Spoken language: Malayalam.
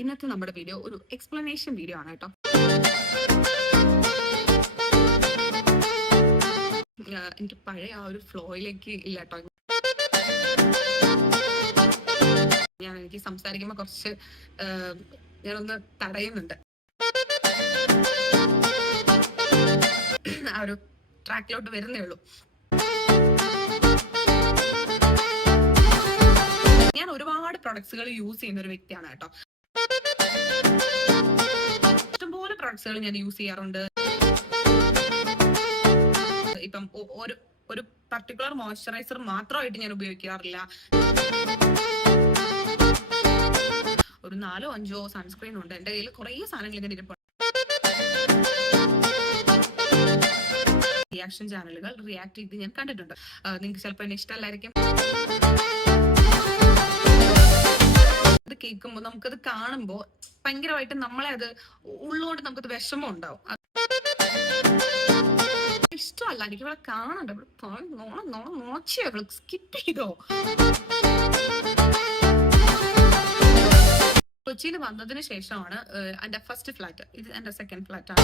ഇന്നത്തെ നമ്മുടെ വീഡിയോ ഒരു എക്സ്പ്ലനേഷൻ വീഡിയോ ആണ് കേട്ടോ. എനിക്ക് പഴയ ആ ഒരു ഫ്ലോയിലേക്ക് ഇല്ല കേട്ടോ. എനിക്ക് സംസാരിക്കുമ്പോൾ കുറച്ച് ഞാനൊന്ന് തടയുന്നുണ്ട്. ആ ഒരു ട്രാക്കിലോട്ട് വരുന്നേ ഉള്ളൂ. ഞാൻ ഒരുപാട് പ്രൊഡക്ട്സുകൾ യൂസ് ചെയ്യുന്ന ഒരു വ്യക്തിയാണ് കേട്ടോ. ഇഷ്ടംപോലെ പ്രൊഡക്ട്സുകൾ ഞാൻ യൂസ് ചെയ്യാറുണ്ട്. ഇപ്പം ഒരു പർട്ടിക്കുലർ മോയ്സ്ചറൈസർ മാത്രമായിട്ട് ഞാൻ ഉപയോഗിക്കാറില്ല. ഒരു 4-5 സൺസ്ക്രീൻ ഉണ്ട്. എന്റെ കയ്യിൽ കുറെ സാധനങ്ങൾ ഇങ്ങനെ ഇരിപ്പുണ്ട്. റിയാക്ഷൻ ചാനലുകൾ റിയാക്ട് ചെയ്ത് ഞാൻ കണ്ടിട്ടുണ്ട്. നിങ്ങൾക്ക് ചിലപ്പോൾ എന്നെ ഇഷ്ടമല്ലായിരിക്കും. അത് കേൾക്കുമ്പോൾ നമുക്കത് കാണുമ്പോൾ ഭയങ്കരമായിട്ട് നമ്മളെ അത് ഉള്ളോണ്ട് നമുക്കത് വിഷമം ഉണ്ടാവും. ഇഷ്ടമല്ല, എനിക്ക് ഇവിടെ കാണണ്ട. നോച്ചിയോ സ്കിപ്പ് ചെയ്തോ. കൊച്ചിയിൽ വന്നതിന് ശേഷമാണ് എന്റെ ഫസ്റ്റ് ഫ്ലാറ്റ്. ഇത് എന്റെ സെക്കൻഡ് ഫ്ലാറ്റ് ആണ്.